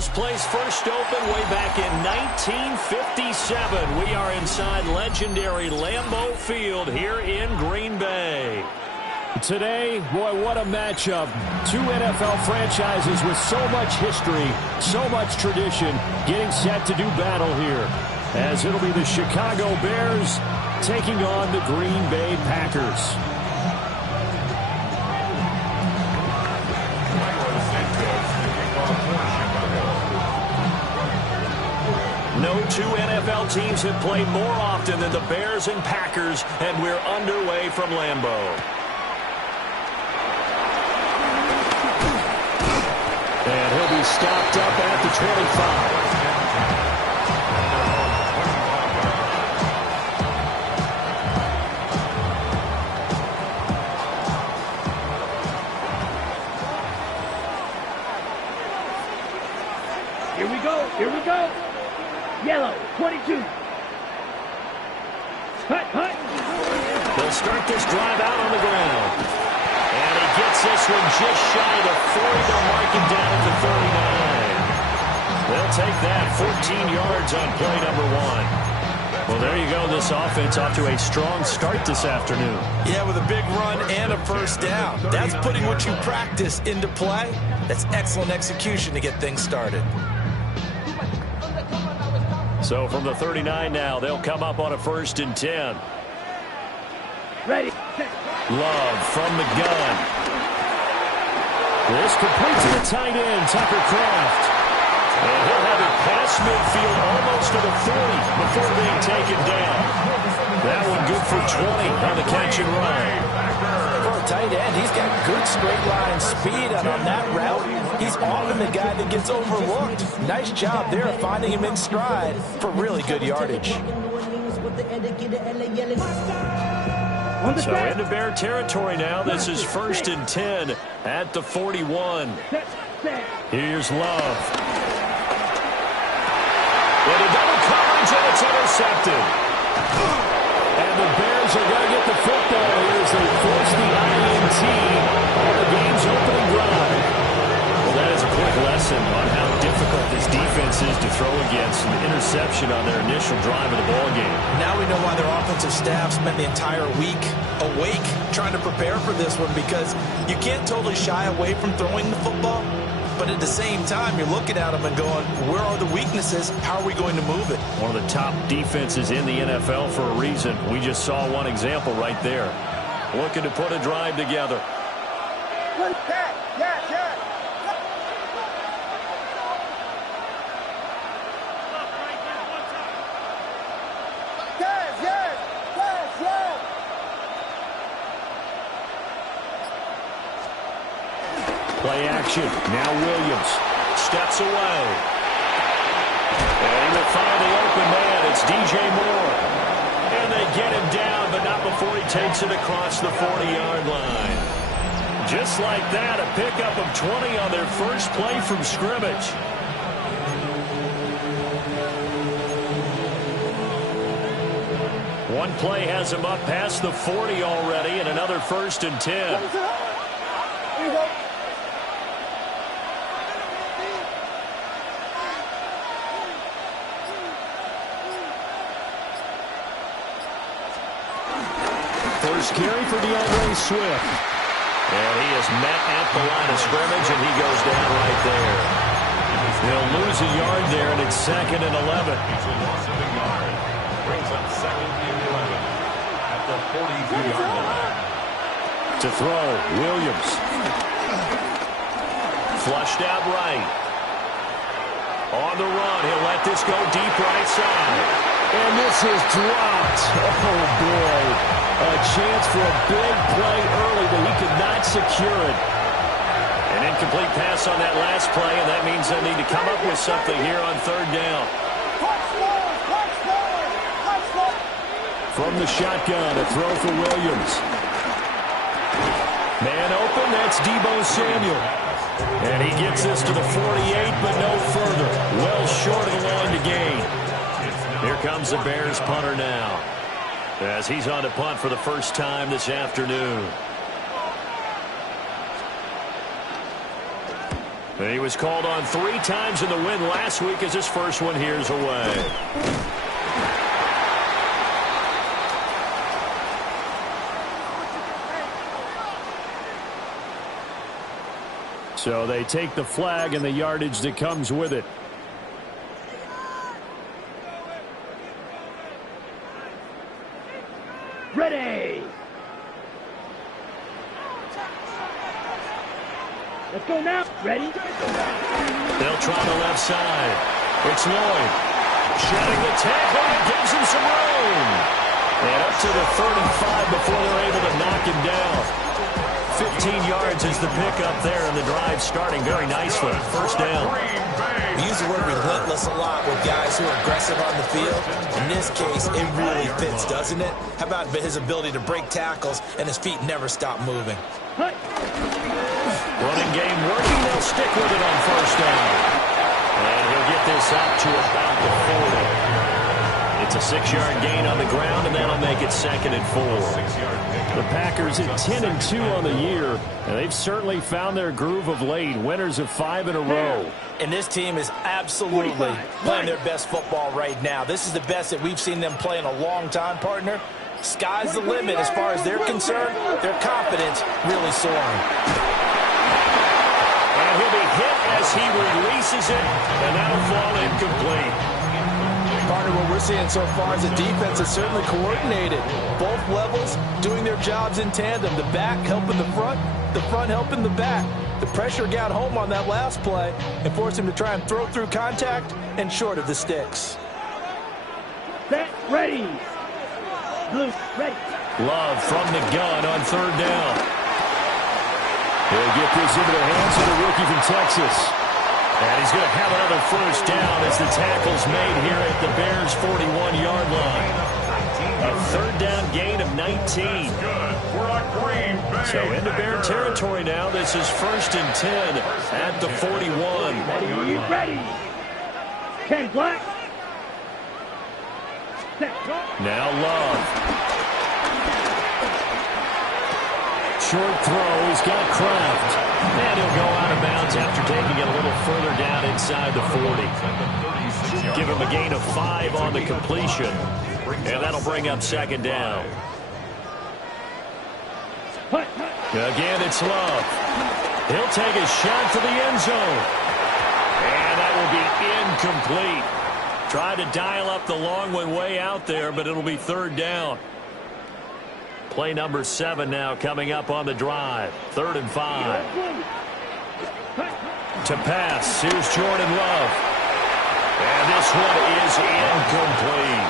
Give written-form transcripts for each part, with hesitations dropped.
This place first opened way back in 1957. We are inside legendary Lambeau Field here in Green Bay. Today, boy, what a matchup. Two NFL franchises with so much history, so much tradition, getting set to do battle here. As it'll be the Chicago Bears taking on the Green Bay Packers. No two NFL teams have played more often than the Bears and Packers, and we're underway from Lambeau. And he'll be stopped up at the 25. Here we go. Here we go. Yellow, 22. Hut, hut. They'll start this drive out on the ground. And he gets this one just shy of the 40. They'll mark him down at the 39. They'll take that 14 yards on play number one. Well, there you go. This offense off to a strong start this afternoon. Yeah, with a big run and a first down. That's putting what you practice into play. That's excellent execution to get things started. So from the 39 now, they'll come up on a 1st and 10. Ready. Love from the gun. This complete to the tight end, Tucker Kraft. And he'll have it past midfield almost to the 40 before being taken down. That one good for 20 on the catch and run. For a tight end, he's got good straight line speed, and on that route, he's often the guy that gets overlooked. Nice job there finding him in stride for really good yardage. So into Bear territory now. This is 1st and 10 at the 41. Here's Love. Into double coverage, and it's intercepted. And the Bears are going to get the football here as they force the INT on the game's opening drive. Well, that is a quick lesson on how difficult this defense is to throw against an interception on their initial drive of the ball game. Now we know why their offensive staff spent the entire week awake trying to prepare for this one, because you can't totally shy away from throwing the football, but at the same time you're looking at them and going, where are the weaknesses? How are we going to move it? One of the top defenses in the NFL for a reason. We just saw one example right there. Looking to put a drive together. Play action. Now Williams steps away. And he will find the open man. It's DJ Moore. And they get him down, but not before he takes it across the 40-yard line. Just like that, a pickup of 20 on their first play from scrimmage. One play has him up past the 40 already, and another 1st and 10. Here we go. First carry for DeAndre Swift. And he is met at the line of scrimmage, and he goes down right there. They'll lose a yard there, and it's 2nd and 11. He's a loss of a yard. Brings up 2nd and 11 at the 42-yard line. To throw, Williams. Flushed out right. On the run, he'll let this go deep right side. And this is dropped. Oh, boy. A chance for a big play early, but he could not secure it. An incomplete pass on that last play, and that means they need to come up with something here on 3rd down. From the shotgun, a throw for Williams. Man open, that's Deebo Samuel. And he gets this to the 48, but no further. Well short of the line to gain. Here comes the Bears punter now, as he's on to punt for the first time this afternoon. And he was called on 3 times in the win last week, as his first one here's away. So they take the flag and the yardage that comes with it. Ready. Let's go now. Ready? They'll try the left side. It's Lloyd. Shedding the tackle. It gives him some room. And up to the 35 before they're able to knock him down. 15 yards is the pickup there, and the drive starting very nicely. First down. We use the word relentless a lot with guys who are aggressive on the field. In this case, it really fits, doesn't it? How about his ability to break tackles and his feet never stop moving? Running game working. They'll stick with it on first down. And he'll get this out to about the 40. It's a 6-yard gain on the ground, and that'll make it 2nd and 4. The Packers at 10-2 on the year, and they've certainly found their groove of late. Winners of 5 in a row. And this team is absolutely playing their best football right now. This is the best that we've seen them play in a long time, partner. Sky's the limit as far as they're concerned. Their confidence really soaring. And he'll be hit as he releases it, and that'll fall incomplete. Partner, what we're seeing so far is the defense is certainly coordinated. Both levels doing their jobs in tandem. The back helping the front helping the back. The pressure got home on that last play and forced him to try and throw through contact and short of the sticks. Set, ready. Blue, ready. Love from the gun on 3rd down. He'll get this into the hands of the rookie from Texas. And he's going to have another first down as the tackle's made here at the Bears' 41-yard line. A 3rd down gain of 19. So into Bear territory now. This is 1st and 10 at the 41. Ready. Ken Black. Set, go. Now Love. Short throw. He's got Kraft. And he'll go out of bounds yards after taking it a little further down inside the 40. Give him a gain of 5 on the completion. And that'll bring up second down. Again, it's Love. He'll take a shot to the end zone. And that will be incomplete. Tried to dial up the long one way out there, but it'll be third down. Play number 7 now coming up on the drive. 3rd and 5. To pass. Here's Jordan Love. And this one is incomplete.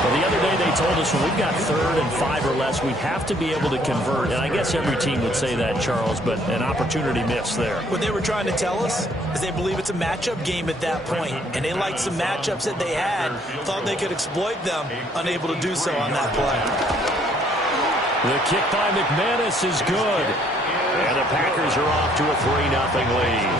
Well, the other day they told us when we've got 3rd and 5 or less, we have to be able to convert. And I guess every team would say that, Charles, but an opportunity missed there. What they were trying to tell us is they believe it's a matchup game at that point, and they liked some matchups that they had, thought they could exploit them, unable to do so on that play. The kick by McManus is good. And the Packers are off to a 3-0 lead.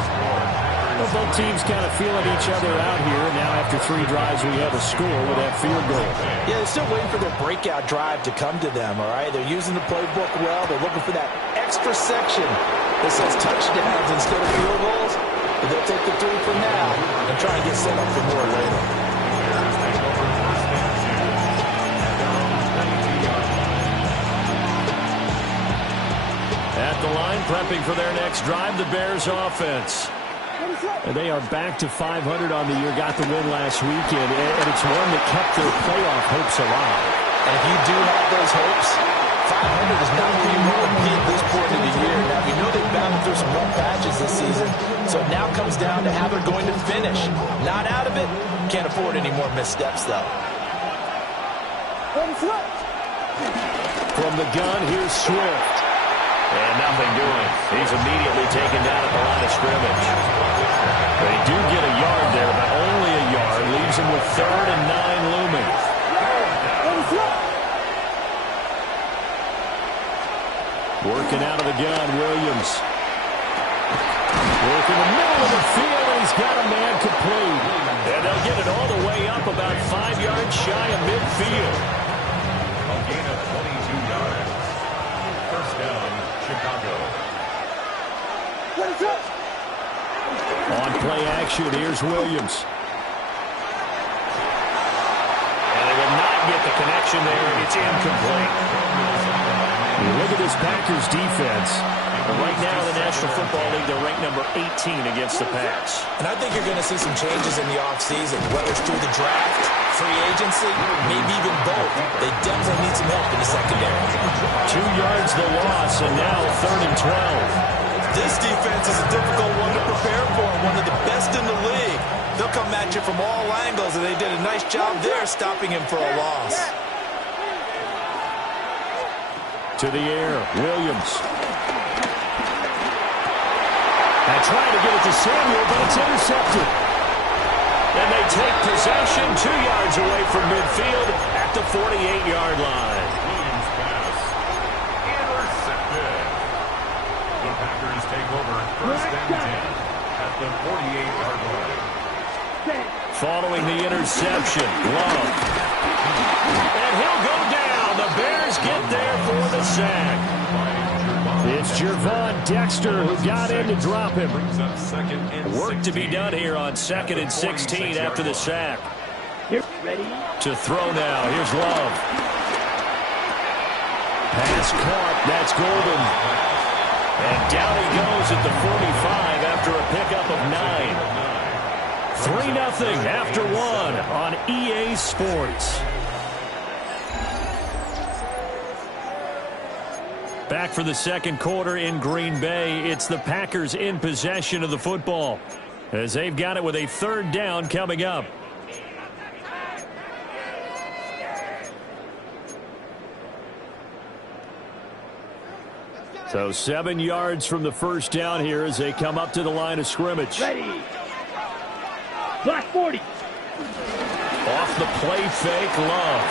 Well, both teams kind of feeling each other out here. Now after 3 drives, we have a score with that field goal. Yeah, they're still waiting for their breakout drive to come to them, all right? They're using the playbook well. They're looking for that extra section that says touchdowns instead of field goals. But they'll take the 3 for now and try and get set up for more later. At the line, prepping for their next drive, the Bears offense. And they are back to 500 on the year, got the win last weekend, and it's one that kept their playoff hopes alive. And if you do have those hopes, 500 is not where you want to be at this point of the year. Now, we know they've battled through some rough patches this season, so it now comes down to how they're going to finish. Not out of it, can't afford any more missteps, though. From the gun, here's Swift. And nothing doing. He's immediately taken down at the line of scrimmage. They do get a yard there, but only a yard. Leaves him with 3rd and 9 looming. Working out of the gun, Williams. Working the middle of the field, and he's got a man complete. And they'll get it all the way up about 5 yards shy of midfield. A gain of 22 yards. First down, Chicago. On play action, here's Williams. And they will not get the connection there. It's incomplete. You look at this Packers defense. Right now in the National Football League, they're ranked number 18 against the pass. And I think you're going to see some changes in the offseason, whether it's through the draft, free agency, maybe even both. They definitely need some help in the secondary. 2 yards the loss, and now 3rd and 12. This defense is a difficult one to prepare for, one of the best in the league. They'll come at you from all angles, and they did a nice job there stopping him for a loss. To the air, Williams. And trying to get it to Samuel, but it's intercepted. And they take possession 2 yards away from midfield at the 48-yard line. Williams pass. Intercepted. The Packers take over 1st and 10 at the 48-yard line. Following the interception, Love. And he'll go down. The Bears get there for the sack. It's Gervon Dexter who got in to drop him. Work to be done here on 2nd and 16 after the sack. To throw now. Here's Love. Pass caught. That's Golden. And down he goes at the 45 after a pickup of 9. 3-0 after 1 on EA Sports. Back for the second quarter in Green Bay. It's the Packers in possession of the football as they've got it with a 3rd down coming up. So 7 yards from the first down here as they come up to the line of scrimmage. Ready. Black 40. Off the play fake, Love.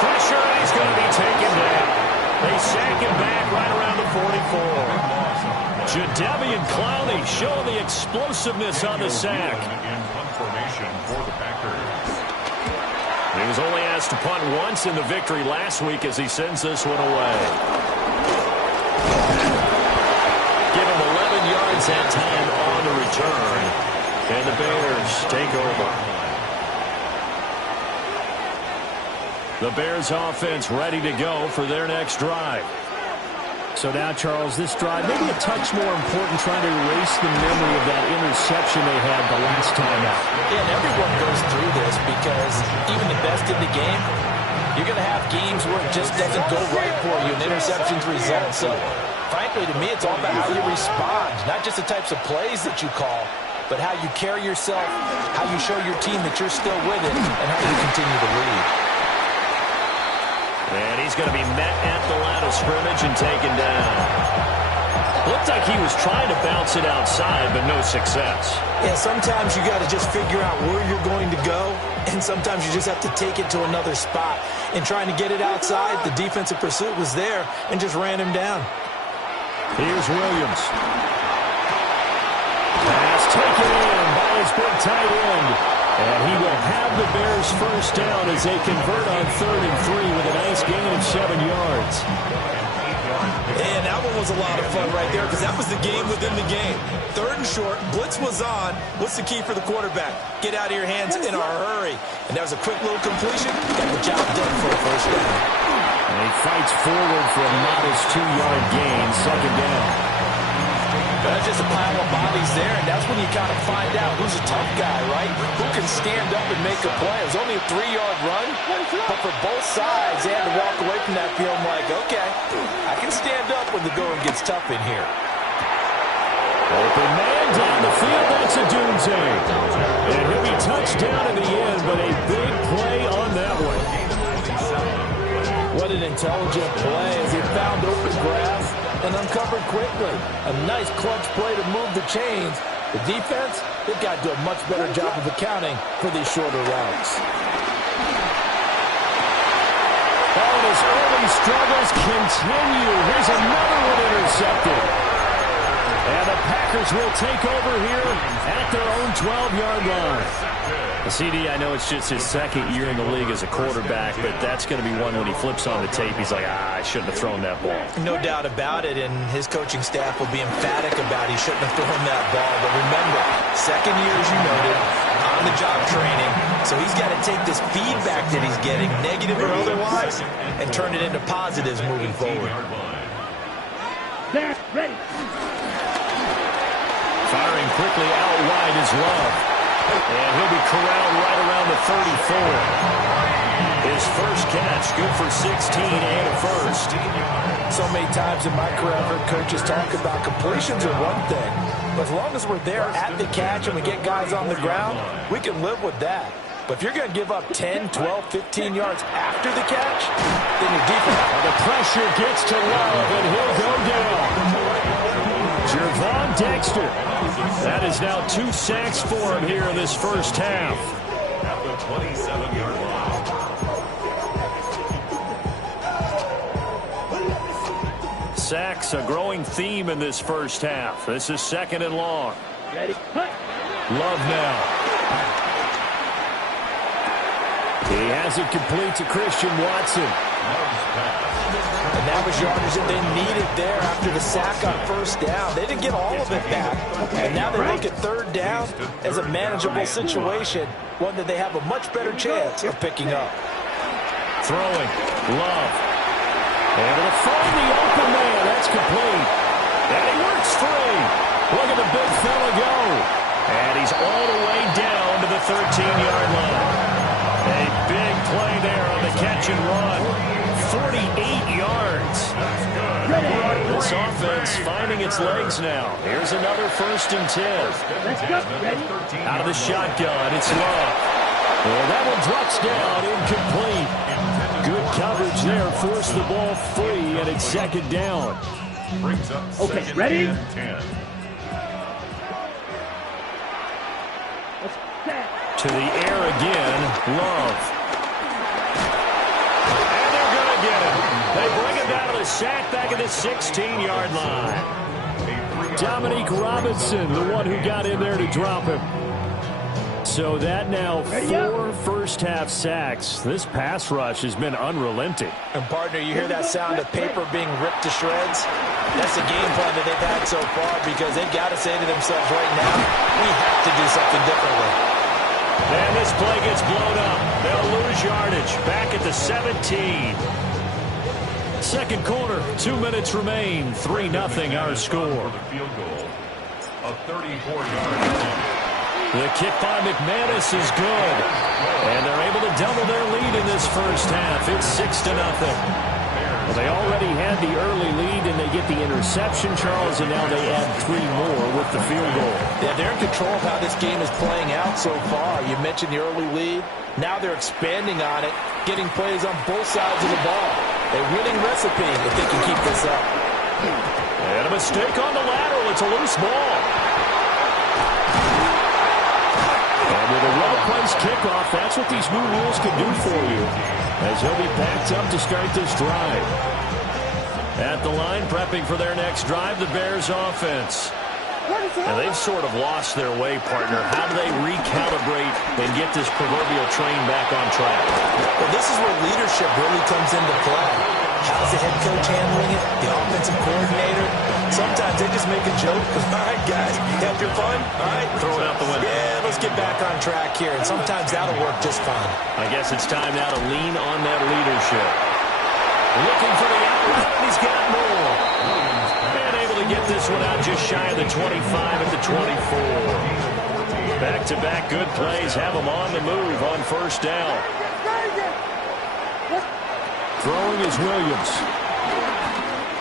Pressure, and he's going to be taken down. They sack him back right around the 44. Jadeveon Clowney showing the explosiveness on the sack. He was only asked to punt once in the victory last week as he sends this one away. Give him 11 take over. The Bears offense ready to go for their next drive. So now, Charles, this drive maybe a touch more important, trying to erase the memory of that interception they had the last time out. Yeah, and everyone goes through this because even the best in the game, you're going to have games where it just doesn't go right for you and interceptions result. So, frankly, to me, it's all about how you respond, not just the types of plays that you call, but how you carry yourself, how you show your team that you're still with it, and how you continue to lead. And he's going to be met at the line of scrimmage and taken down. Looked like he was trying to bounce it outside, but no success. Yeah, sometimes you got to just figure out where you're going to go, and sometimes you just have to take it to another spot. And trying to get it outside, the defensive pursuit was there and just ran him down. Here's Williams. Pass taken in by his big tight end. And he will have the Bears first down as they convert on 3rd and 3 with a nice gain of 7 yards. And that one was a lot of fun right there because that was the game within the game. 3rd and short, blitz was on. What's the key for the quarterback? Get out of your hands in a hurry. And that was a quick little completion. Got the job done for a first down. And he fights forward for a modest 2-yard gain, 2nd down. That's just a pile of bodies there, and that's when you kind of find out who's a tough guy, right? Who can stand up and make a play. It was only a 3-yard run, but for both sides, they had to walk away from that field like, okay, I can stand up when the going gets tough in here. Open man down the field, that's a Dunze. And he'll be touched down in the end, but a big play on that one. What an intelligent play as he found open grass and uncovered quickly. A nice clutch play to move the chains. The defense, they've got to do a much better job of accounting for these shorter routes. Oh, his early struggles continue. Here's another one intercepted. And the Packers will take over here at their own 12-yard line. CD, I know it's just his 2nd year in the league as a quarterback, but that's going to be one when he flips on the tape, he's like, I shouldn't have thrown that ball. No doubt about it, and his coaching staff will be emphatic about he shouldn't have thrown that ball. But remember, 2nd year, as you noted, on-the-job training, so he's got to take this feedback that he's getting, negative or otherwise, and turn it into positives moving forward. There, ready. Firing quickly out wide is Love. And he'll be corralled right around the 34. His first catch, good for 16 and a first. So many times in my career, I've heard coaches talk about completions are one thing. But as long as we're there at the catch and we get guys on the ground, we can live with that. But if you're going to give up 10, 12, 15 yards after the catch, then your defense. The pressure gets to Love, and he'll go down. Gervon Dexter. That is now 2 sacks for him here in this first half. At the 27-yard line. Sacks, a growing theme in this first half. This is 2nd and long. Ready. Cut. Love now. He has it complete to Christian Watson. And that was yardage that they needed there after the sack on first down. They didn't get all of it back. And now they look at 3rd down as a manageable situation, one that they have a much better chance of picking up. Throwing. Love. Able to find the open man. That's complete. And he works free. Look at the big fella go. And he's all the way down to the 13-yard line. A big play there on the catch and run. 48 yards. This offense finding its legs now. Here's another 1st and 10. Let's go. Ready. Out of the shotgun, it's Love. And that one drops down, incomplete. Good coverage there, forced the ball free, and it's 2nd down. Brings up Okay, 2nd ready? and 10. To the air again, Love. And they're going to get him. They bring him down to the sack back at the 16-yard line. Dominique Robinson, the one who got in there to drop him. So that now 4 first-half sacks. This pass rush has been unrelenting. And, partner, you hear that sound of paper being ripped to shreds? That's the game plan that they've had so far because they've got to say to themselves right now, we have to do something differently. And this play gets blown up. They'll lose yardage. Back at the 17. Second quarter, 2 minutes remain. 3-0 our score. The field goal, a 34-yard. The kick by McManus is good. And they're able to double their lead in this first half. It's 6-0. Well, they already had the early lead, and they get the interception, Charles, and now they add 3 more with the field goal. Yeah, they're in control of how this game is playing out so far. You mentioned the early lead. Now they're expanding on it, getting plays on both sides of the ball. A winning recipe if they can keep this up. And a mistake on the lateral. It's a loose ball. And with a well-placed kickoff, that's what these new rules can do for you, as he'll be backed up to start this drive. At the line, prepping for their next drive, the Bears offense. And they've sort of lost their way, partner. How do they recalibrate and get this proverbial train back on track? Well, this is where leadership really comes into play. How's the head coach handling it? The offensive coordinator? Sometimes they just make a joke. All right, guys, have your fun? All right. Throw it out the window. Yeah, let's get back on track here. And sometimes that'll work just fine. I guess it's time now to lean on that leadership. Looking for the outlet, and he's got more. And able to get this one out just shy of the 25 at the 24. Back-to-back good plays have them on the move on first down. Throwing is Williams.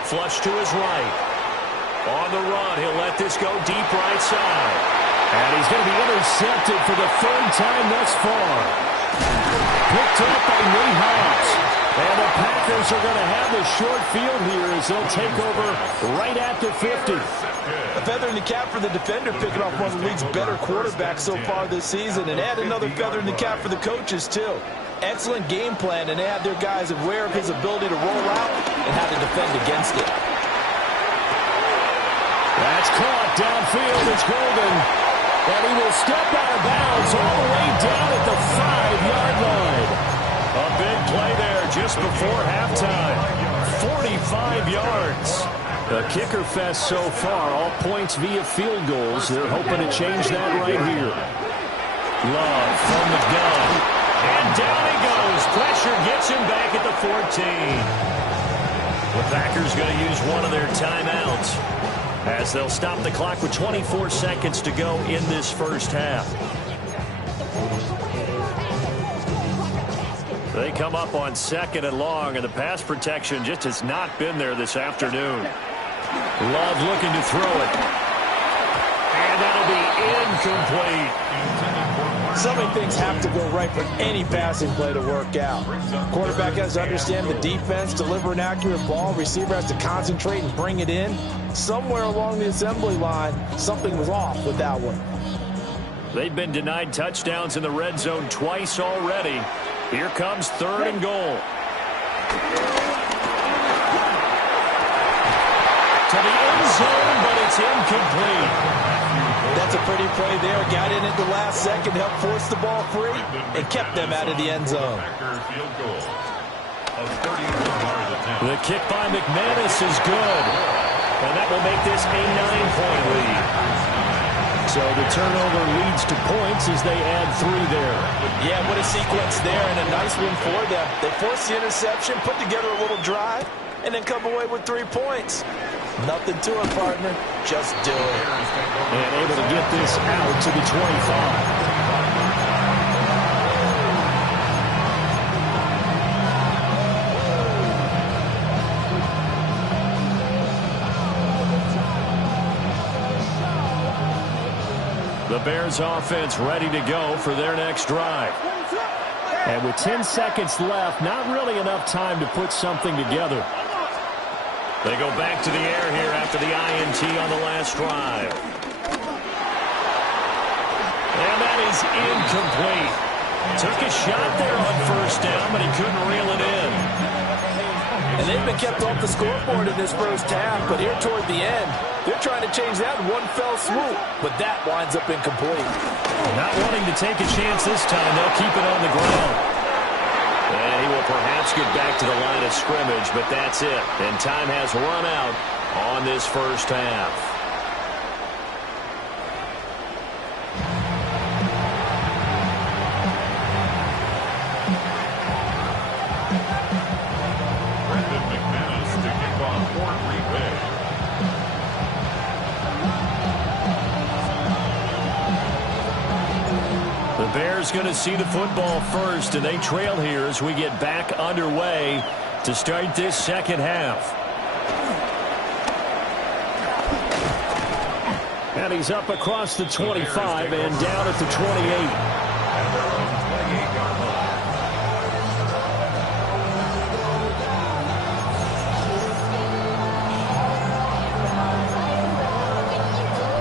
Flush to his right. On the run, he'll let this go deep right side. And he's going to be intercepted for the third time thus far. Picked up by Nate Hobbs. And the Packers are going to have the short field here as they'll take over right at the 50. A feather in the cap for the defender, picking off one of the league's better quarterbacks so far this season. And add another feather in the cap for the coaches, too. Excellent game plan, and they had their guys aware of his ability to roll out and how to defend against it. That's caught downfield. It's Golden. And he will step out of bounds all the way down at the 5-yard line. A big play there just before halftime. 45 yards. The kicker fest so far, all points via field goals. They're hoping to change that right here. Love from the gun. And down he goes. Pressure gets him back at the 14. The Packers going to use one of their timeouts as they'll stop the clock with 24 seconds to go in this first half. They come up on 2nd and long, and the pass protection just has not been there this afternoon. Love looking to throw it. And that'll be incomplete. So many things have to go right for any passing play to work out. Quarterback has to understand the defense, deliver an accurate ball. Receiver has to concentrate and bring it in. Somewhere along the assembly line, something was off with that one. They've been denied touchdowns in the red zone twice already. Here comes 3rd and goal. To the end zone, but it's incomplete. That's a pretty play there. Got in at the last second, helped force the ball free, and kept them out of the end zone. The kick by McManus is good. And that will make this a 9-point lead. So the turnover leads to points as they add 3 there. Yeah, what a sequence there, and a nice one for them. They force the interception, put together a little drive, and then come away with 3 points. Nothing to it, partner. Just do it. And able to get this out to the 25. The Bears offense ready to go for their next drive. And with 10 seconds left, not really enough time to put something together. They go back to the air here after the INT on the last drive. And that is incomplete. Took a shot there on first down, but he couldn't reel it in. And they've been kept off the scoreboard in this first half, but here toward the end, they're trying to change that in one fell swoop, but that winds up incomplete. Not wanting to take a chance this time, they'll keep it on the ground. And he will perhaps get back to the line of scrimmage, but that's it. And time has run out on this first half. Bears going to see the football first, and they trail here as we get back underway to start this second half. And he's up across the 25 and down at the 28.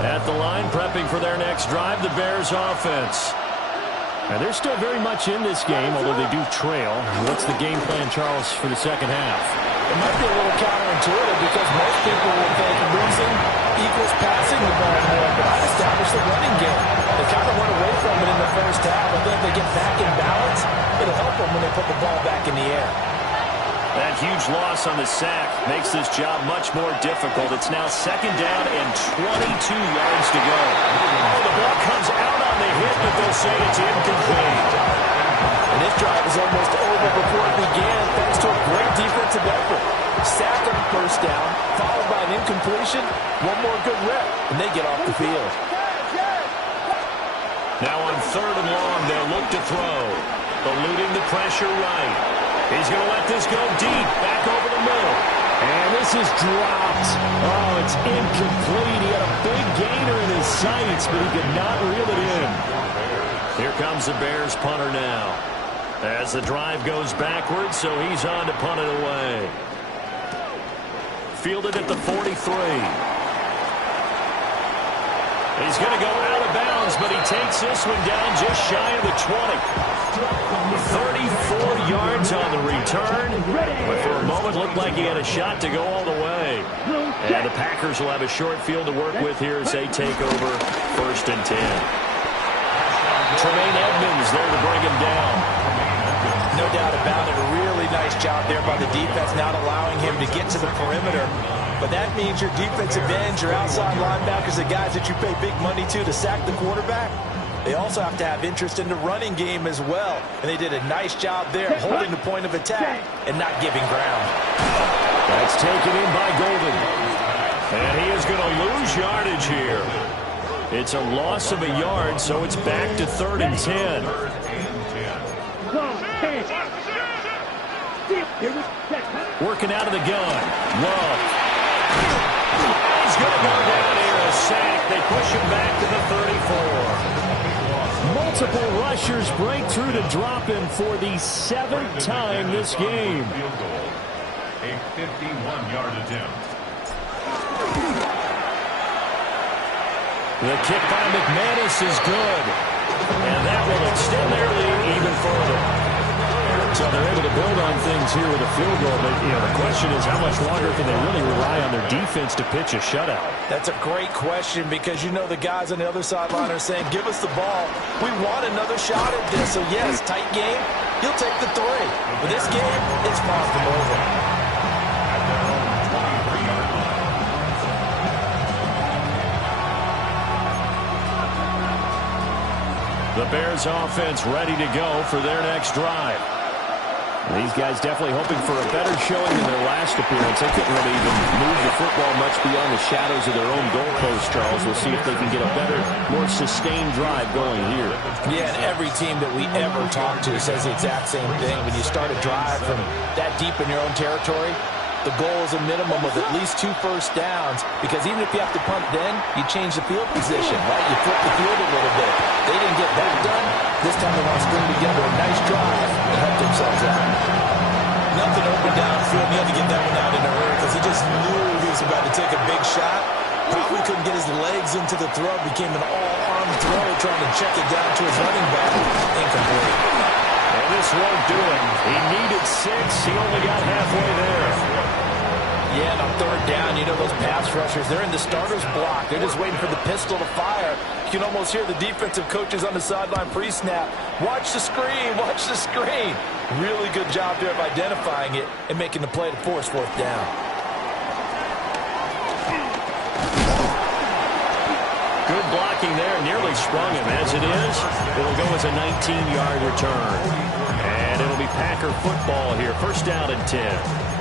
At the line, prepping for their next drive, the Bears offense. And they're still very much in this game, although they do trail. What's the game plan, Charles, for the second half? It might be a little counterintuitive because most people will think losing equals passing the ball more, but I'd establish the running game. They kind of went away from it in the first half. I think if they get back in balance, it'll help them when they put the ball back in the air. That huge loss on the sack makes this job much more difficult. It's now second down and 22 yards to go. Oh, the ball comes out on the hit, but they'll say it's incomplete. And this drive is almost over before it began, thanks to a great defensive effort. Sack on first down, followed by an incompletion, one more good rep, and they get off the field. Now on third and long, they'll look to throw. Eluding the pressure right. He's going to let this go deep, back over the middle. And this is dropped. Oh, it's incomplete. He had a big gainer in his sights, but he could not reel it in. Here comes the Bears punter now. As the drive goes backwards, so he's on to punt it away. Fielded at the 43. He's going to go out of bounds, but he takes this one down just shy of the 20. 34 yards on the return, but for a moment looked like he had a shot to go all the way. And the Packers will have a short field to work with here as they take over first and 10. Tremaine Edmonds there to bring him down. No doubt about it. A really nice job there by the defense, not allowing him to get to the perimeter. But that means your defensive ends, your outside linebackers, the guys that you pay big money to sack the quarterback, they also have to have interest in the running game as well. And they did a nice job there holding the point of attack and not giving ground. That's taken in by Golden. And he is going to lose yardage here. It's a loss of a yard, so it's back to 3rd and 10. Working out of the gun. Love. He's going to go down here, a sack. They push him back to the 34. Multiple rushers break through to drop him for the 7th time this game. A 51-yard attempt. The kick by McManus is good. And that will extend their lead even further. So they're able to build on things here with a field goal. But, the question is how much longer can they really rely on their defense to pitch a shutout? That's a great question because the guys on the other sideline are saying, give us the ball. We want another shot at this. So, yes, tight game. He'll take the 3. But this game, it's far from over. The Bears offense ready to go for their next drive. These guys definitely hoping for a better showing than their last appearance. They couldn't really even move the football much beyond the shadows of their own goalpost, Charles. We'll see if they can get a better, more sustained drive going here. Yeah, and every team that we ever talk to says the exact same thing. When you start a drive from that deep in your own territory, the goal is a minimum of at least 2 first downs, because even if you have to punt then, you change the field position, right? You flip the field a little bit. They didn't get that done. This time they want to string together a nice drive and help themselves out. Nothing open downfield. He had to get that one out in a hurry because he just knew he was about to take a big shot. Probably couldn't get his legs into the throw. Became an all-arm throw, trying to check it down to his running back. Incomplete. And this won't do it. He needed 6. He only got halfway there. Yeah, and on 3rd down, those pass rushers, they're in the starter's block. They're just waiting for the pistol to fire. You can almost hear the defensive coaches on the sideline pre-snap. Watch the screen, watch the screen. Really good job there of identifying it and making the play to force 4th down. Good blocking there, nearly sprung him. As it is, it'll go as a 19-yard return. And it'll be Packer football here. 1st down and 10.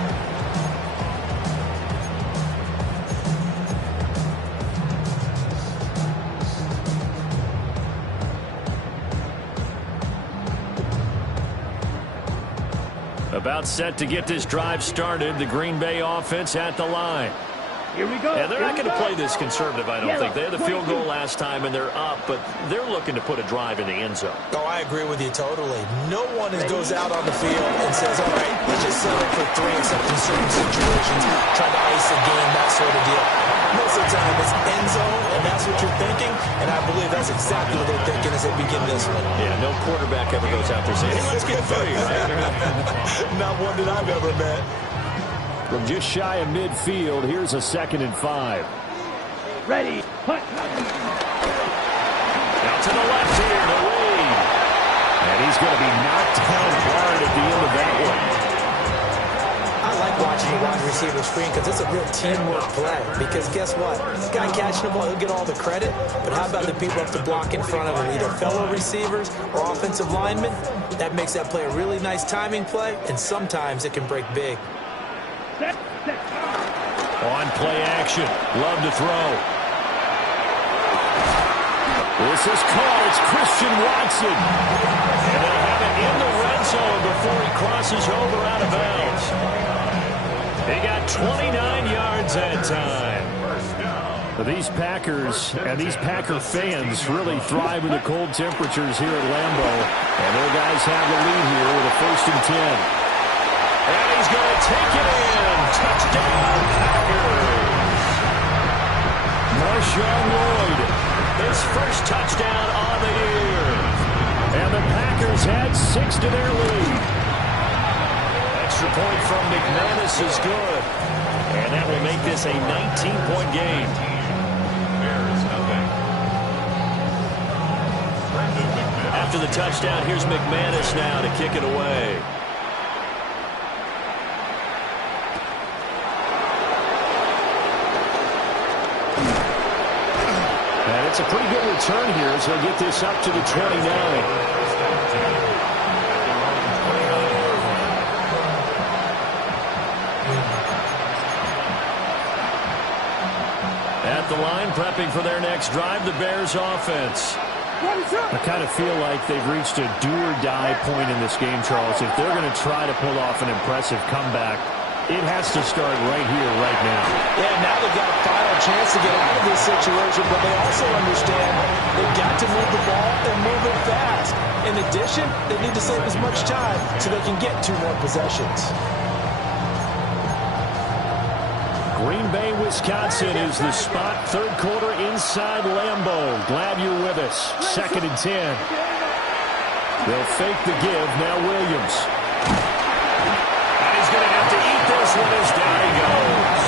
About set to get this drive started. The Green Bay offense at the line. Here we go. And they're not going to Here we play this conservative, I don't Yellow, think. They had the field 22. goal last time, and they're up, but they're looking to put a drive in the end zone. Oh, I agree with you totally. No one goes out on the field and says, all right, let's just settle for 3 except in certain situations, trying to ice a game, that sort of deal. Most of the time it's end zone, and that's what you're thinking, and I believe that's exactly what they're thinking as they begin this one. Yeah, no quarterback ever goes out there saying, hey, let's get 3, right? Not one that I've ever met. From just shy of midfield, here's a 2nd and 5. Ready. Punt. Now to the left here to Wade. And he's going to be knocked down hard at the end of that one. I like watching the wide receiver screen because it's a real teamwork play. Because guess what? This guy catching the ball, he'll get all the credit. But how about the people up to block in front of him, either fellow receivers or offensive linemen? That makes that play a really nice timing play, and sometimes it can break big. On play action. Love to throw. This is caught. It's Christian Watson. And they'll have it in the red zone before he crosses over out of bounds. He got 29 yards that time. But these Packers and these Packer fans really thrive in the cold temperatures here at Lambeau. And their guys have the lead here with a 1st and 10. And he's going to take it in. Touchdown, Packers. Marshawn Lloyd. His first touchdown on the year. And the Packers had 6 to their lead. Extra point from McManus is good. And that will make this a 19-point game. After the touchdown, here's McManus now to kick it away. And it's a pretty good return here as they'll get this up to the 29. At the line, prepping for their next drive, the Bears offense. I kind of feel like they've reached a do-or-die point in this game, Charles. If they're going to try to pull off an impressive comeback, it has to start right here, right now. Yeah, now they've got a final chance to get out of this situation, but they also understand they've got to move the ball and move it fast. In addition, they need to save as much time so they can get 2 more possessions. Green Bay, Wisconsin is the spot. 3rd quarter inside Lambeau. Glad you're with us. 2nd and 10. They'll fake the give. Now Williams. And he's going to have to eat this one as down he goes.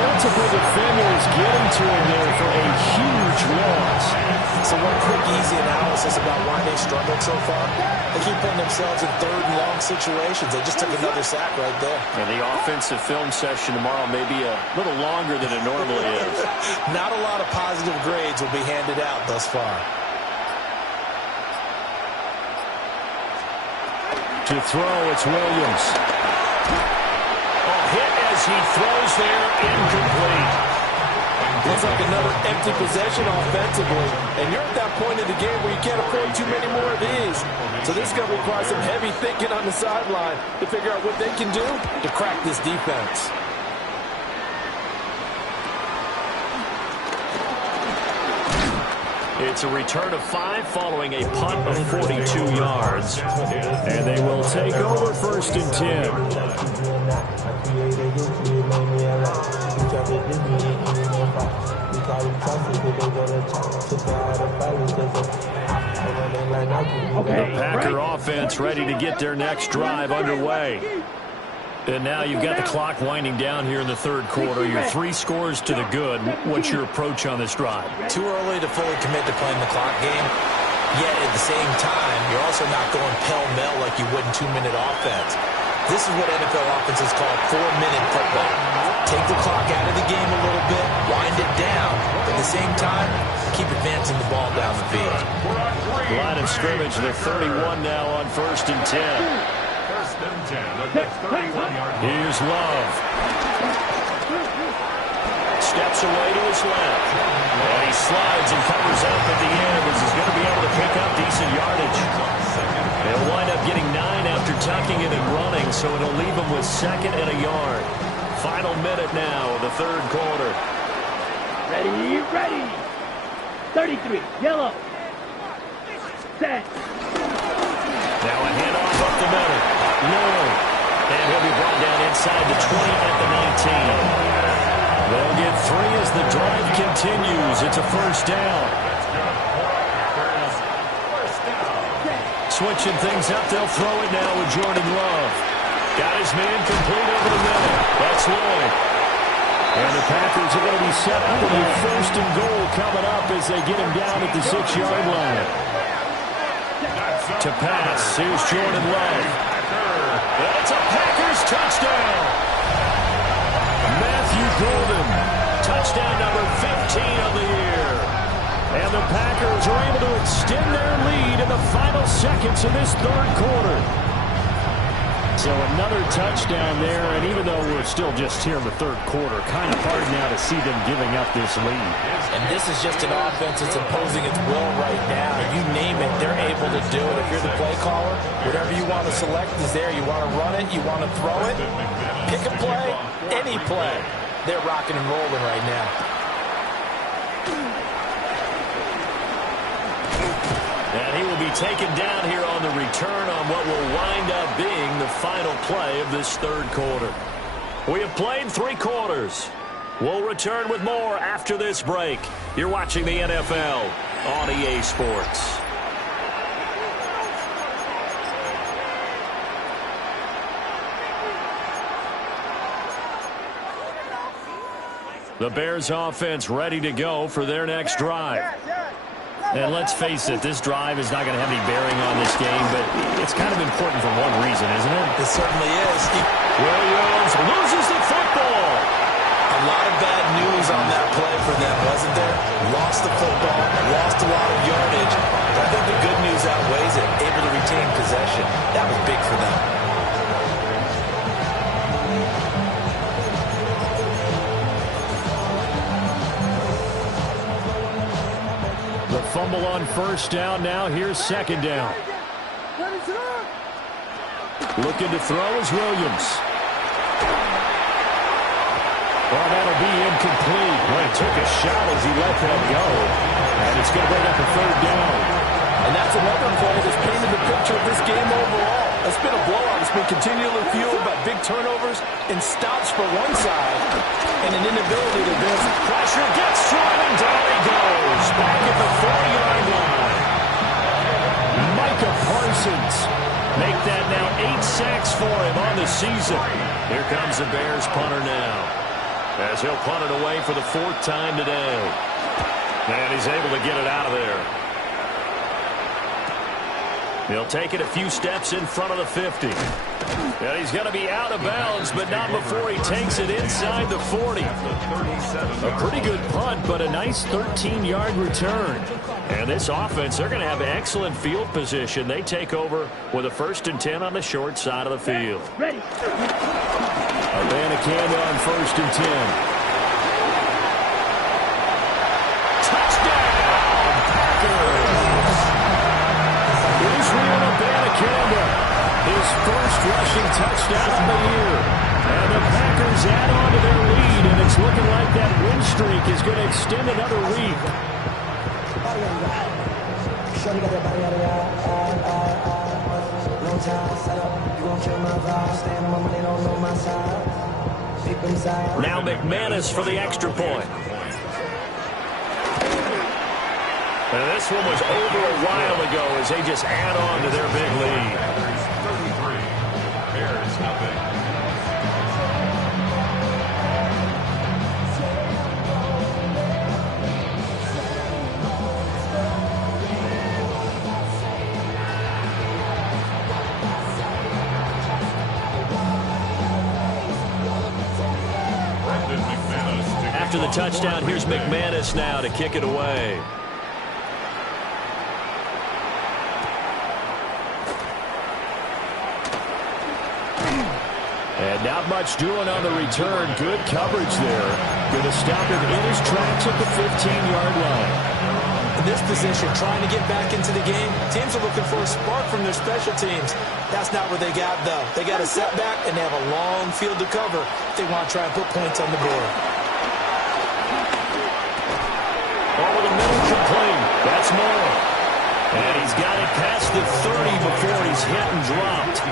Multiple defenders getting to him there for a huge loss. So one quick, easy analysis about why they struggled so far. They keep putting themselves in 3rd and long situations. They just took another sack right there. And the offensive film session tomorrow may be a little longer than it normally is. Not a lot of positive grades will be handed out thus far. To throw, it's Williams. Hit as he throws there, incomplete. Looks like another empty possession offensively. And you're at that point in the game where you can't afford too many more of these. So this is going to require some heavy thinking on the sideline to figure out what they can do to crack this defense. It's a return of 5 following a punt of 42 yards. And they will take over 1st and 10. The Packer offense ready to get their next drive underway. And now you've got the clock winding down here in the 3rd quarter. You're 3 scores to the good. What's your approach on this drive? Too early to fully commit to playing the clock game. Yet at the same time, you're also not going pell-mell like you would in 2-minute offense. This is what NFL offenses call 4-minute football. Take the clock out of the game a little bit, wind it down. At the same time, keep advancing the ball down the field. Line of scrimmage, they're 31 now on 1st and 10. Here's Love. Steps away to his left. And he slides and covers up at the end as he's going to be able to pick up decent yardage. They'll wind up getting 9 after tucking it and running, so it'll leave them with 2nd and a yard. Final minute now of the 3rd quarter. Ready, ready. 33, yellow. Set. Now a handoff up the middle. No. And he'll be brought down inside the 20 at the 19. They'll get 3 as the drive continues. It's a 1st down. Switching things up, they'll throw it now with Jordan Love. Got his man complete over the middle. That's Lloyd. And the Packers are going to be set up with a 1st and goal coming up as they get him down at the 6-yard line. To pass, here's Jordan Love. And it's a Packers touchdown. Matthew Golden, touchdown number 15 of the year. And the Packers are able to extend their lead in the final seconds of this 3rd quarter. So another touchdown there, and even though we're still just here in the 3rd quarter, kind of hard now to see them giving up this lead. And this is just an offense that's imposing its will right now. You name it, they're able to do it. If you're the play caller, whatever you want to select is there. You want to run it, you want to throw it, pick a play, any play. They're rocking and rolling right now. And he will be taken down here on the return on what will wind up being the final play of this 3rd quarter. We have played 3 quarters. We'll return with more after this break. You're watching the NFL on EA Sports. The Bears offense ready to go for their next drive. And let's face it, this drive is not going to have any bearing on this game, but it's kind of important for one reason, isn't it? It certainly is. Williams loses the football. A lot of bad news on that play for them, wasn't there? Lost the football, lost a lot of yardage. But I think the good news outweighs it. Able to retain possession. That was big for them. The fumble on 1st down. Now here's 2nd down. Looking to throw is Williams. Well, that'll be incomplete. Well, he took a shot as he let that go. And it's going to bring up a 3rd down. And that's another play that's painted the picture of this game overall. It's been a blowout. It's been continually fueled by big turnovers and stops for one side and an inability to advance. Pressure gets through him, and down he goes. Back at the 40-yard line. Micah Parsons. Make that now 8 sacks for him on the season. Here comes the Bears punter now, as he'll punt it away for the 4th time today. And he's able to get it out of there. He'll take it a few steps in front of the 50. And he's going to be out of bounds, but not before he takes it inside the 40. A pretty good punt, but a nice 13-yard return. And this offense, they're going to have excellent field position. They take over with a 1st and 10 on the short side of the field. Ready. Abanikanda on 1st and 10. Touchdown, Packers! Israel Abanikanda, his 1st rushing touchdown of the year. And the Packers add on to their lead, and it's looking like that win streak is going to extend another week. Now McManus for the extra point. And this one was over a while ago as they just add on to their big lead. 33. Bears nothing. After the touchdown, here's McManus now to kick it away. And not much doing on the return. Good coverage there. Going to stop him in his tracks at the 15-yard line. this position, trying to get back into the game. Teams are looking for a spark from their special teams. That's not what they got, though. They got a setback, and they have a long field to cover if they want to try and put points on the board. Over the middle, complete. That's more. And he's got it past the 30 before he's hit and dropped.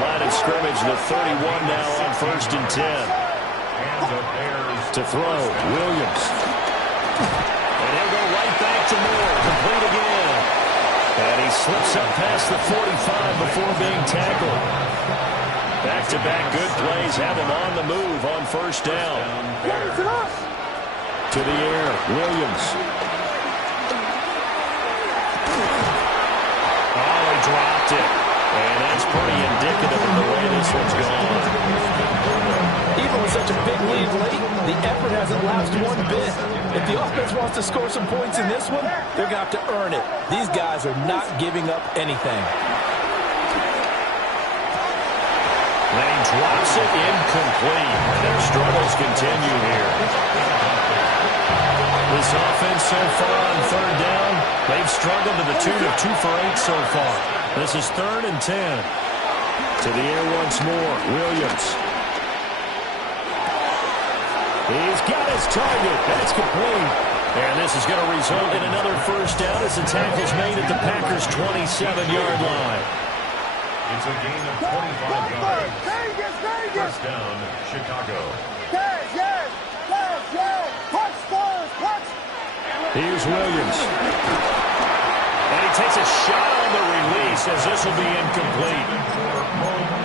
Line of scrimmage, the 31 now on 1st and 10. To throw, Williams. And he'll go right back to Moore. Complete again. And he slips up past the 45 before being tackled. Back-to-back good plays have him on the move on 1st down. To the air, Williams. Oh, he dropped it. And that's pretty indicative of the way this one's gone. Even with such a big lead late, the effort hasn't lapsed one bit. If the offense wants to score some points in this one, they're going to have to earn it. These guys are not giving up anything. Lane drops it incomplete. Their struggles continue here. This offense so far on 3rd down, they've struggled to the tune of 2 for 8 so far. This is 3rd and 10. To the air once more, Williams. He's got his target. That's complete. And this is going to result in another 1st down as the tackle's made at the Packers' 27-yard line. It's a gain of 25 yards. First down, Chicago. Here's Williams. And he takes a shot on the release as this will be incomplete.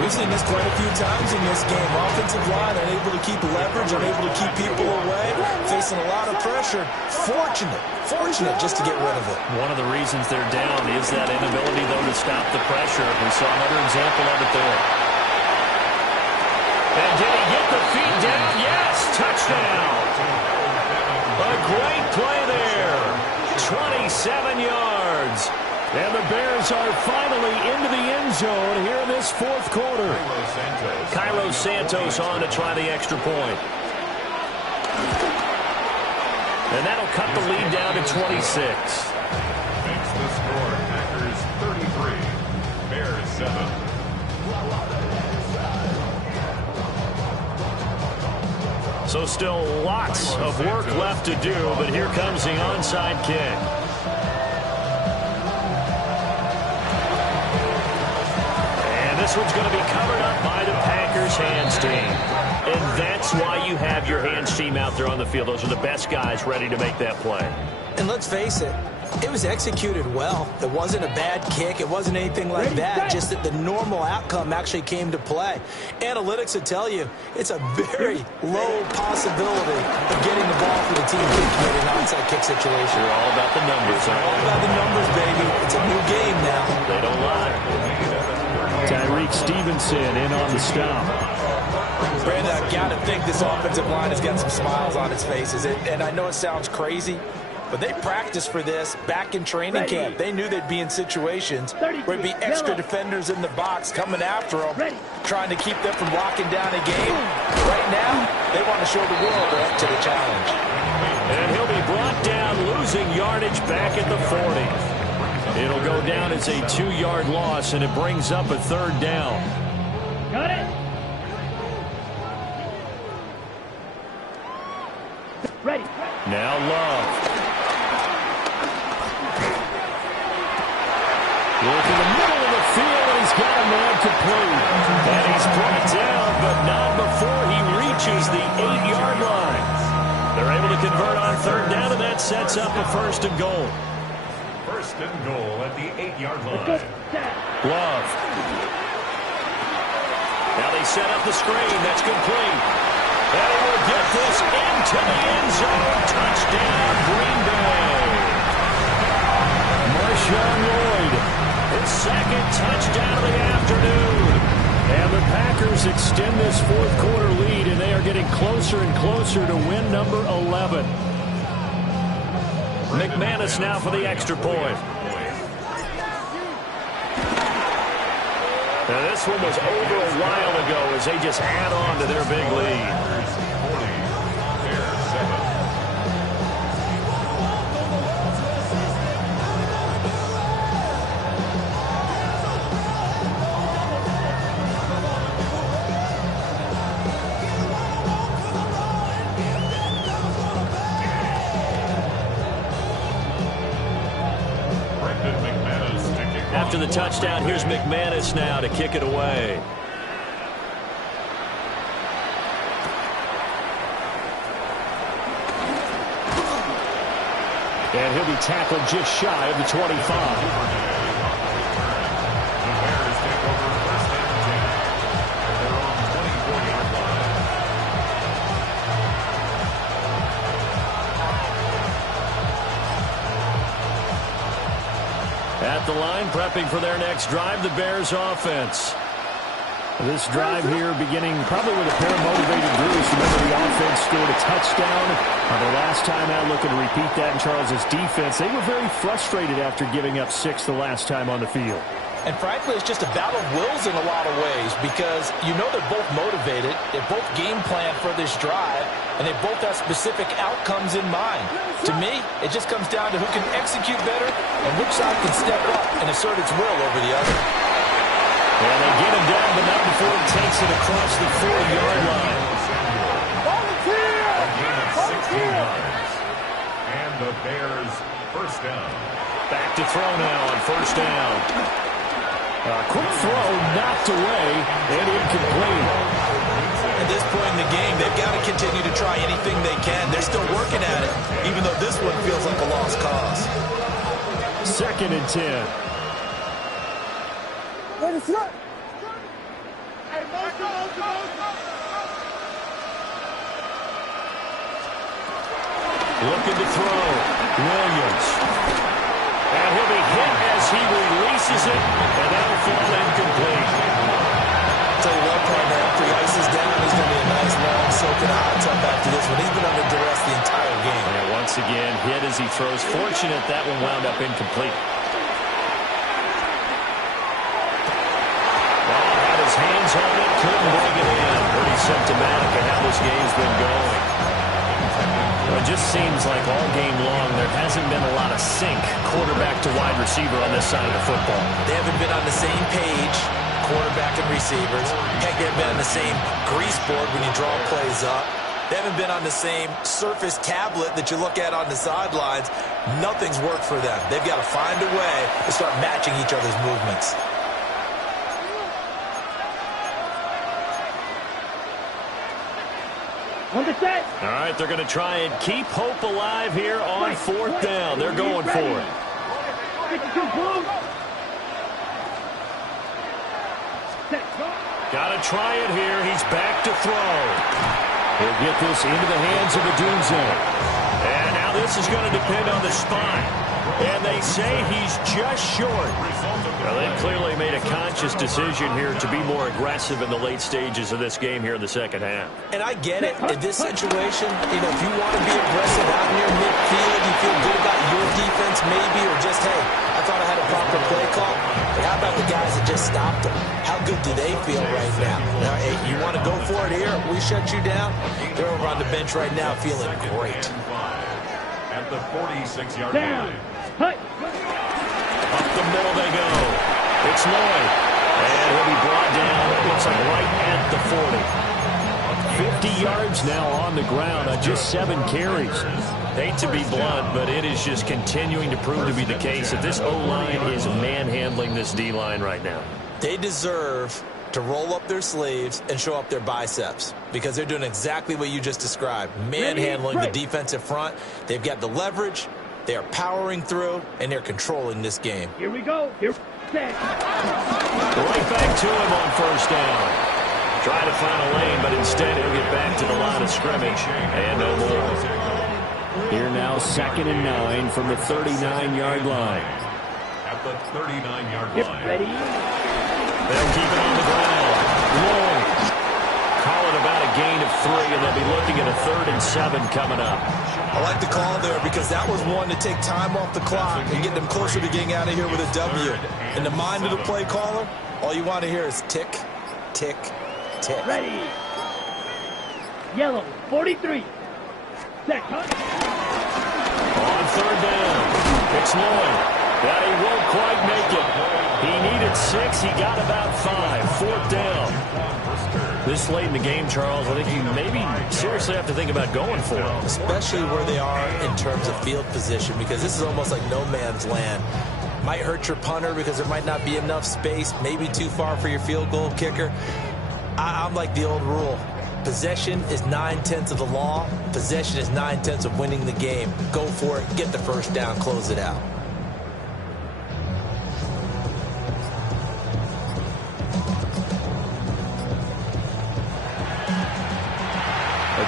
We've seen this quite a few times in this game. Offensive line unable to keep leverage, unable to keep people away, facing a lot of pressure. Fortunate just to get rid of it. One of the reasons they're down is that inability, though, to stop the pressure. We saw another example of it there. And did he get the feet down? Yes, touchdown. A great play there. 27 yards. And the Bears are finally into the end zone here in this 4th quarter. Cairo Santos on to try the extra point. And that'll cut the lead down to 26. Makes the score Packers 33, Bears 7. So still lots of work left to do, but here comes the onside kick. This one's going to be covered up by the Packers hands team. And that's why you have your hands team out there on the field. Those are the best guys ready to make that play. And let's face it, it was executed well. It wasn't a bad kick. It wasn't anything like that. Just that the normal outcome actually came to play. Analytics will tell you it's a very low possibility of getting the ball for the team to commit an onside kick situation. You're all about the numbers. All about the numbers, baby. It's a new game now. They don't lie. Tyreek Stevenson in on the stop. Brandon, I've got to think this offensive line has got some smiles on its faces. And I know it sounds crazy, but they practiced for this back in training camp. They knew they'd be in situations where there'd be extra defenders in the box coming after them, trying to keep them from locking down a game. Right now, they want to show the world they're up to the challenge. And he'll be brought down, losing yardage back at the 40. It'll go down as a 2-yard loss, and it brings up a 3rd down. Got it. Ready. Now Love. Look in the middle of the field, and he's got a man complete. And he's brought down, but not before he reaches the 8-yard line. They're able to convert on 3rd down, and that sets up a 1st and goal. 1st and goal at the 8-yard line. Love. Now they set up the screen. That's complete. And he will get this into the end zone. Touchdown, Green Bay. Marshawn Lloyd, his 2nd touchdown of the afternoon. And the Packers extend this 4th quarter lead, and they are getting closer and closer to win number 11. McManus now for the extra point. Now this one was over a while ago as they just add on to their big lead. after the touchdown. Here's McManus now to kick it away. And he'll be tackled just shy of the 25. The Bears take over first and 10. They're on the 24-yard line. At the line, prepping for their next drive, the Bears offense. This drive here beginning probably with a pair of motivated Bruce. Remember, the offense scored a touchdown the last time out. Looking to repeat that in Charles's defense. They were very frustrated after giving up 6 the last time on the field. And frankly, it's just a battle of wills in a lot of ways because you know they're both motivated. They both game plan for this drive, and they both have specific outcomes in mind. To me, it just comes down to who can execute better and which side can step up and assert its will over the other. And they get him down, but not before he takes it across the 40-yard line. A gain of 16 yards. And the Bears first down. Back to throw now on first down. Quick throw knocked away and incomplete. At this point in the game, they've got to continue to try anything they can. They're still working at it, even though this one feels like a lost cause. 2nd and 10. Looking to throw. Williams. And he'll be hit as he releases it, and that'll fall incomplete. Tell you what, partner, after he ices down, he's going to be a nice, long, soaking hot tub after this one. He's been under duress the entire game. And once again, hit as he throws. Fortunate that one wound up incomplete. Had his hands on it, couldn't bring it in. Pretty symptomatic of how this game's been going. It just seems like all game long there hasn't been a lot of sync quarterback to wide receiver on this side of the football. They haven't been on the same page, quarterback and receivers. Heck, they haven't been on the same grease board when you draw plays up. They haven't been on the same Surface tablet that you look at on the sidelines. Nothing's worked for them. They've got to find a way to start matching each other's movements. On the set. All right, they're going to try and keep hope alive here on 4th down. They're going for it. 52 blue. Set. Got to try it here. He's back to throw. He'll get this into the hands of the Dunze. And now this is going to depend on the spot. And they say he's just short. Well, they've clearly made a conscious decision here to be more aggressive in the late stages of this game here in the second half. And I get it. In this situation, you know, if you want to be aggressive out near midfield, you feel good about your defense maybe, or just, hey, I thought I had a proper play call. But how about the guys that just stopped them? How good do they feel right now? Now, hey, you want to go for it here? We shut you down. They're over on the bench right now feeling great. At the 46-yard Down. line. Hut. Up the middle they go. It's Lloyd. And he'll be brought down, it looks like right at the 40. 50 yards now on the ground on just 7 carries. Hate to be blunt, but it is just continuing to prove to be the case that this O-line is manhandling this D-line right now. They deserve to roll up their sleeves and show up their biceps because they're doing exactly what you just described, manhandling the defensive front. They've got the leverage. They are powering through, and they're controlling this game. Here we go. Here. Set. Right back to him on first down. Try to find a lane, but instead he'll get back to the line of scrimmage. And no more. Here now, 2nd and 9 from the 39-yard line. At the 39-yard Get line. ready. They'll keep it on the ground. Lloyd. Call it about a gain of 3, and they'll be looking at a 3rd and 7 coming up. I like the call there because that was one to take time off the clock and get them closer to getting out of here with a W. In the mind of the play caller, all you want to hear is tick, tick, tick. Ready. Yellow. 43. Set. Hut. On 3rd down, it's Lloyd. But he won't quite make it. He needed 6. He got about 5. 4th down. This late in the game, Charles, I think you maybe seriously have to think about going for it. Especially where they are in terms of field position because this is almost like no man's land. Might hurt your punter because there might not be enough space, maybe too far for your field goal kicker. I'm like the old rule. Possession is 9/10 of the law. Possession is 9/10 of winning the game. Go for it. Get the first down. Close it out.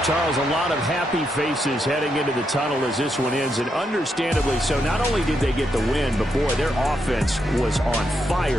Charles, a lot of happy faces heading into the tunnel as this one ends, and understandably so. Not only did they get the win, but boy, their offense was on fire.